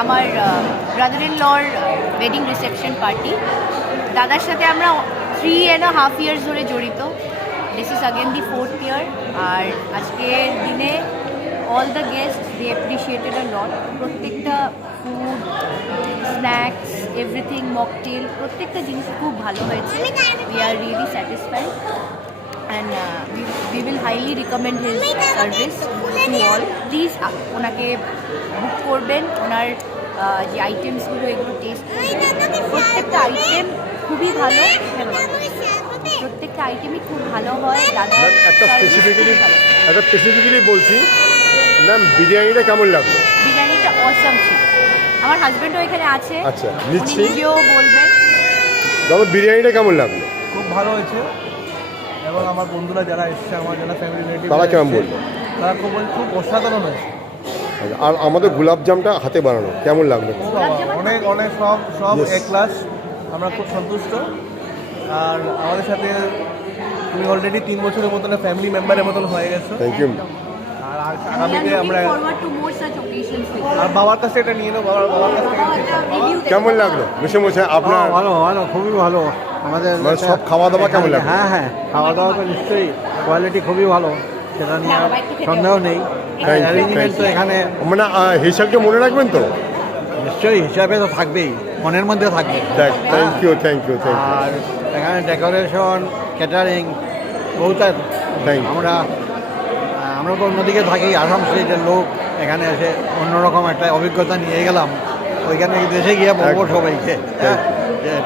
আমার brother in লর wedding reception party. দাদার সাথে আমরা 3.5 years ধরে জড়িত। This is again the 4th year। আর আজকের দিনে all the guest they appreciated a lot. প্রত্যেকটা ফুড, স্ন্যাক্স, এভরিথিং, মকটেল, প্রত্যেকটা জিনিস খুব ভালো হয়েছে। We are really satisfied and we will highly recommend his service to all. Please ওনাকে বুক করবেন, ওনার যে আইটেমসগুলো এগুলো টেস্ট করবেন। প্রত্যেকটা আইটেম খুবই ভালো, প্রত্যেকটা আইটেমই খুব ভালো হয়। দাদা একটা স্পেসিফিক্যালি বলছি ম্যাম, বিরিয়ানিটা কেমন লাগলো? বিরিয়ানিটা অসাম ছিল। আমার হাজব্যান্ডও এখানে আছে, আচ্ছা, উনি নিচ্ছি। নিজেও বলবেন। দাদা বিরিয়ানিটা কেমন লাগলো? খুব ভালো হয়েছে এবং আমার বন্ধুরা যারা এসছে, আমার যারা ফ্যামিলি রিলেটিভ, তারা কেমন বললো? তারা খুব অসাধারণ হয়েছে। আচ্ছা, আর আমাদের গোলাপজামটা হাতে বানানো কেমন লাগলো? অনেক অনেক সব Yes. এ ক্লাস, আমরা খুব সন্তুষ্ট। আর আমাদের সাথে তুমি অলরেডি 3 বছরের মতন ফ্যামিলি মেম্বারের মতন হয়ে গেছো। Thank you. আর আগামীতে আমরা forward to more such occasions with you. আর বাবার কাছে এটা নিয়ে নেবো, বাবার কাছ থেকে শেখো। Review দেবেন। কেমন লাগলো মেশামশাই আপনার? ভালো ভালো, খুবই ভালো। আমাদের মানে সব খাওয়া দাওয়া কেমন লাগলো? হ্যাঁ হ্যাঁ, খাওয়া দাওয়া তো নিশ্চয়ই কোয়ালিটি খুবই ভালো, সেটা নিয়ে আর সন্দেহ নেই। Thank you, অ্যারেঞ্জমেন্ট thank তো you. এখানে মানে হিসাবকে মনে রাখবেন তো? নিশ্চয়ই হিসাবে তো থাকবেই, মনের মধ্যে থাকবে। Thank you, thank you, thank you. আর এখানে ডেকোরেশন, ক্যাটারিং বহুটা। Thank you. আমরা তো অন্যদিকে থাকি, আসাম স্টেটের লোক, এখানে এসে অন্যরকম একটা অভিজ্ঞতা নিয়ে গেলাম। ওইখানে দেশে গিয়ে বলবো একদম। সবাইকে। হ্যাঁ